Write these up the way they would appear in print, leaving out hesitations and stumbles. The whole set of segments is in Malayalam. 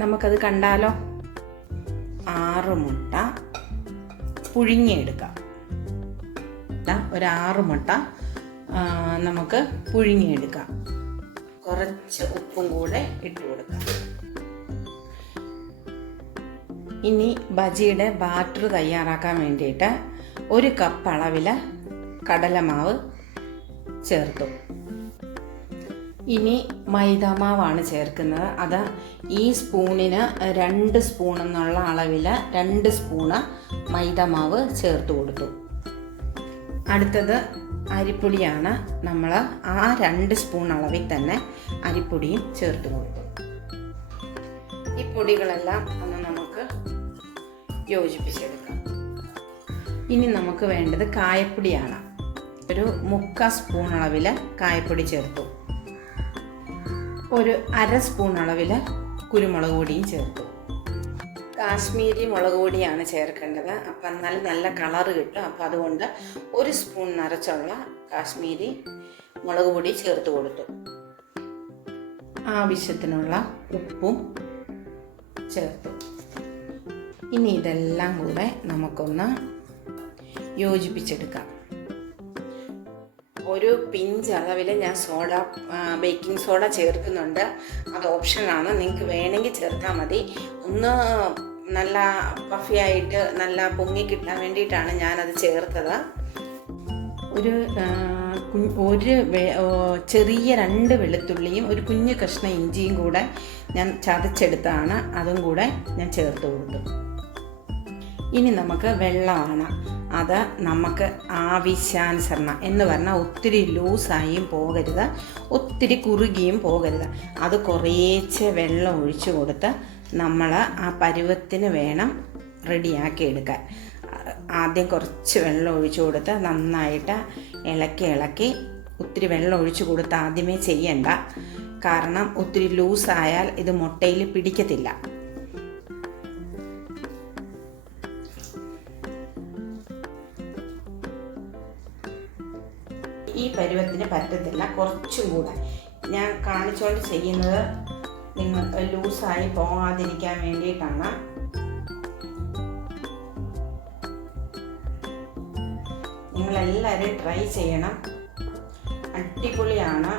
നമുക്കത് കണ്ടാലോ? 6 മുട്ട പുഴുങ്ങിയെടുക്കാം. ഒരു 6 മുട്ട നമുക്ക് പുഴുങ്ങിയെടുക്കാം. കുറച്ച് ഉപ്പും കൂടെ ഇട്ട് കൊടുക്കാം. ഇനി ബജിയുടെ ബാറ്റർ തയ്യാറാക്കാൻ വേണ്ടിയിട്ട് 1 കപ്പ് അളവിൽ കടലമാവ് ചേർത്തു. ഇനി മൈദാമാവാണ് ചേർക്കുന്നത്. അത് ഈ സ്പൂണിന് 2 സ്പൂൺ എന്നുള്ള അളവിൽ 2 സ്പൂണ് മൈദാമാവ് ചേർത്ത് കൊടുത്തു. അടുത്തത് അരിപ്പൊടിയാണ്. നമ്മൾ ആ 2 സ്പൂൺ അളവിൽ തന്നെ അരിപ്പൊടിയും ചേർത്ത് കൊടുത്തു. ഈ പൊടികളെല്ലാം ഒന്ന് നമുക്ക് യോജിപ്പിച്ചെടുക്കാം. ഇനി നമുക്ക് വേണ്ടത് കായപ്പൊടിയാണ്. ഒരു 3/4 സ്പൂൺ അളവിൽ കായപ്പൊടി ചേർത്തു. ഒരു 1/2 സ്പൂൺ അളവിൽ കുരുമുളക് പൊടിയും ചേർത്തു. കാശ്മീരി മുളക് പൊടിയാണ് ചേർക്കേണ്ടത്. അപ്പം നല്ല കളറ് കിട്ടും. അപ്പം അതുകൊണ്ട് 1 സ്പൂൺ നിറച്ചുള്ള കാശ്മീരി മുളക് പൊടി ചേർത്ത് കൊടുത്തു. ആവശ്യത്തിനുള്ള ഉപ്പും ചേർത്തു. ഇനി ഇതെല്ലാം കൂടെ നമുക്കൊന്ന് യോജിപ്പിച്ചെടുക്കാം. ഒരു പിഞ്ച് അളവിൽ ഞാൻ ബേക്കിംഗ് സോഡ ചേർക്കുന്നുണ്ട്. അത് ഓപ്ഷനാണ്. നിങ്ങൾക്ക് വേണമെങ്കിൽ ചേർത്താൽ മതി. ഒന്ന് നല്ല പഫിയായിട്ട് നല്ല പൊങ്ങി കിട്ടാൻ വേണ്ടിയിട്ടാണ് ഞാനത് ചേർത്തത്. ഒരു ചെറിയ 2 വെളുത്തുള്ളിയും ഒരു കുഞ്ഞു കഷ്ണം ഇഞ്ചിയും കൂടെ ഞാൻ ചതച്ചെടുത്താണ്. അതും കൂടെ ഞാൻ ചേർത്ത് കൊടുത്തു. ഇനി നമുക്ക് വെള്ളമാണ്. അത് നമുക്ക് ആവശ്യാനുസരണം എന്ന് പറഞ്ഞാൽ ഒത്തിരി ലൂസായും പോകരുത്, ഒത്തിരി കുറുകിയും പോകരുത്. അത് കുറേശ്ശെ വെള്ളം ഒഴിച്ചു കൊടുത്ത് നമ്മൾ ആ പരുവത്തിന് വേണം റെഡിയാക്കി എടുക്കാൻ. ആദ്യം കുറച്ച് വെള്ളം ഒഴിച്ചു കൊടുത്ത് നന്നായിട്ട് ഇളക്കി ഒത്തിരി വെള്ളം ഒഴിച്ചു കൊടുത്ത് ആദ്യമേ ചെയ്യണ്ട. കാരണം ഒത്തിരി ലൂസായാൽ ഇത് മുട്ടയിൽ പിടിക്കത്തില്ല. ഈ പരുവത്തിന് പറ്റത്തില്ല. കുറച്ചും കൂടെ ഞാൻ കാണിച്ചുകൊണ്ട് ചെയ്യുന്നത് നിങ്ങൾ ലൂസായി പോകാതിരിക്കാൻ വേണ്ടിയിട്ടാണ്. നിങ്ങളെല്ലാവരും ട്രൈ ചെയ്യണം. അടിപൊളിയാണ്.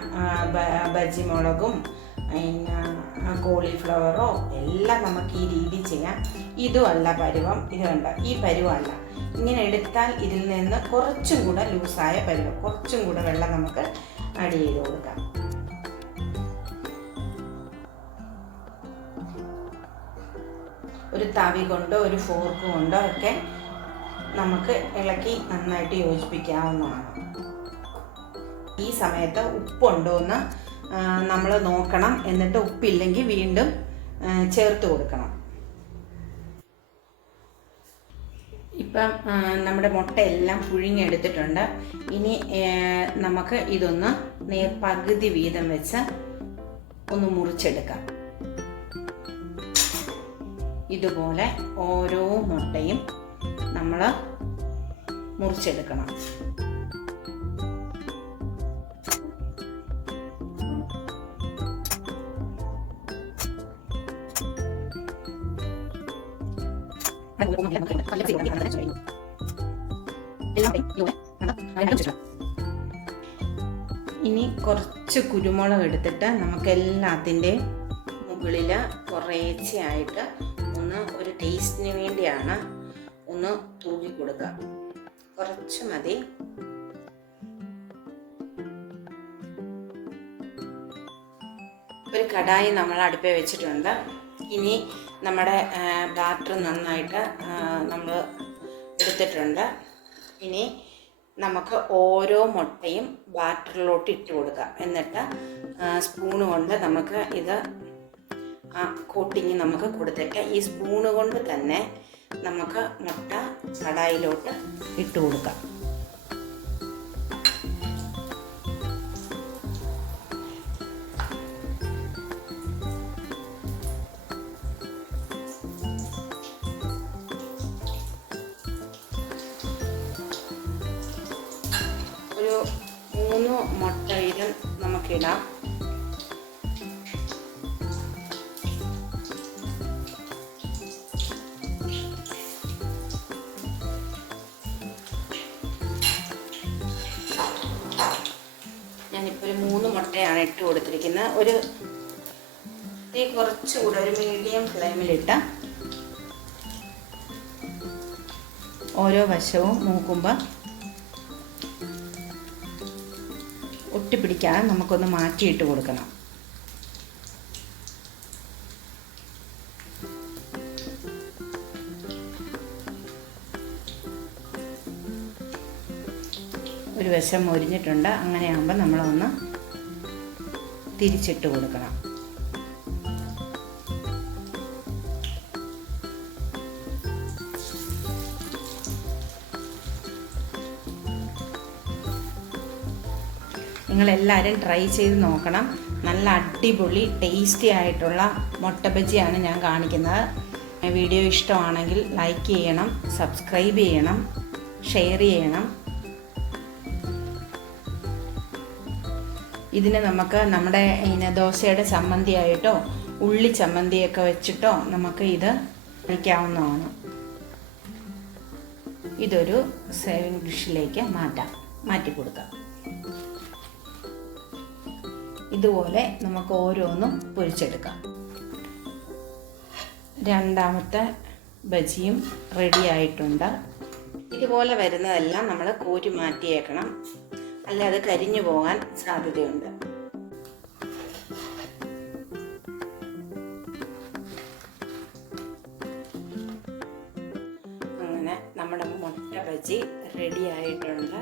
ബജി മുളകും പിന്നെ കോളിഫ്ലവറോ എല്ലാം നമുക്ക് ഈ രീതി ചെയ്യാം. ഇതുമല്ല പരുവം. ഇത് കണ്ട ഈ പരുവമല്ല. ഇങ്ങനെ എടുത്താൽ ഇതിൽ നിന്ന് കുറച്ചും കൂടെ ലൂസായ പരുവം, കുറച്ചും കൂടെ വെള്ളം നമുക്ക് ആഡ് ചെയ്ത് കൊടുക്കാം. ഒരു തവി കൊണ്ടോ ഒരു ഫോർക്ക് കൊണ്ടോ ഒക്കെ നമുക്ക് ഇളക്കി നന്നായിട്ട് യോജിപ്പിക്കാവുന്നതാണ്. ഈ സമയത്ത് ഉപ്പുണ്ടോ എന്ന് നമ്മൾ നോക്കണം. എന്നിട്ട് ഉപ്പില്ലെങ്കിൽ വീണ്ടും ചേർത്ത് കൊടുക്കണം. ഇപ്പം നമ്മുടെ മുട്ടയെല്ലാം പുഴുങ്ങിയെടുത്തിട്ടുണ്ട്. ഇനി നമുക്ക് ഇതൊന്ന് പകുതി വീതം വെച്ച് ഒന്ന് മുറിച്ചെടുക്കാം. ഇതുപോലെ ഓരോ മുട്ടയും നമ്മൾ മുറിച്ചെടുക്കണം. ഇനി കുറച്ച് കുരുമുളക് എടുത്തിട്ട് നമുക്ക് എല്ലാത്തിൻ്റെ മുകളിൽ കുറേശ്ശെയായിട്ട് ഒന്ന് ഒരു ടേസ്റ്റിന് വേണ്ടിയാണ് ഒന്ന് തൂക്കി കൊടുക്കുക. കുറച്ച് മതി. ഒരു കടായി നമ്മൾ അടുപ്പിൽ വെച്ചിട്ടുണ്ട്. ഇനി നമ്മുടെ ബാറ്റർ നന്നായിട്ട് നമ്മൾ എടുത്തിട്ടുണ്ട്. ഇനി നമുക്ക് ഓരോ മുട്ടയും ബാറ്ററിലോട്ട് ഇട്ട് കൊടുക്കാം. എന്നിട്ട് സ്പൂണ് കൊണ്ട് നമുക്ക് ഇത് കോട്ടിങ് നമുക്ക് കൊടുത്തിട്ട് ഈ സ്പൂണ് കൊണ്ട് തന്നെ നമുക്ക് മുട്ട കടായിലോട്ട് ഇട്ട് കൊടുക്കാം. ഒരു 3 മുട്ട വീതം നമുക്കിടാം. മുട്ടയാണ് ഇട്ട് കൊടുത്തിരിക്കുന്നത്. ഒരു തീ കുറച്ചുകൂടെ ഒരു മീഡിയം ഫ്ലെയിമിലിട്ട് ഓരോ വശവും മൂക്കുമ്പോൾ ഒട്ടിപ്പിടിക്കാതെ നമുക്കൊന്ന് മാറ്റിയിട്ട് കൊടുക്കണം. ഒരു വശം മൊരിഞ്ഞിട്ടുണ്ട്. അങ്ങനെയാകുമ്പോൾ നമ്മളൊന്ന് തിരിച്ചിട്ട് കൊടുക്കണം. നിങ്ങളെല്ലാവരും ട്രൈ ചെയ്ത് നോക്കണം. നല്ല അടിപൊളി ടേസ്റ്റി ആയിട്ടുള്ള മുട്ട ബജിയാണ് ഞാൻ കാണിക്കുന്നത്. വീഡിയോ ഇഷ്ടമാണെങ്കിൽ ലൈക്ക് ചെയ്യണം, സബ്സ്ക്രൈബ് ചെയ്യണം, ഷെയർ ചെയ്യണം. ഇതിന് നമുക്ക് നമ്മുടെ ദോശയുടെ ചമ്മന്തിയായിട്ടോ ഉള്ളി ചമ്മന്തിയൊക്കെ വെച്ചിട്ടോ നമുക്ക് ഇത് കഴിക്കാവുന്നതാണ്. ഇതൊരു സേവിങ് ഡിഷിലേക്ക് മാറ്റി കൊടുക്കാം. ഇതുപോലെ നമുക്ക് ഓരോന്നും പൊരിച്ചെടുക്കാം. രണ്ടാമത്തെ ബജിയും റെഡി ആയിട്ടുണ്ട്. ഇതുപോലെ വരുന്നതെല്ലാം നമ്മൾ കോരി മാറ്റിയേക്കണം, അല്ലാതെ കരിഞ്ഞു പോകാൻ സാധ്യതയുണ്ട്. അങ്ങനെ നമ്മുടെ മുട്ട ബജി റെഡി ആയിട്ടുണ്ട്.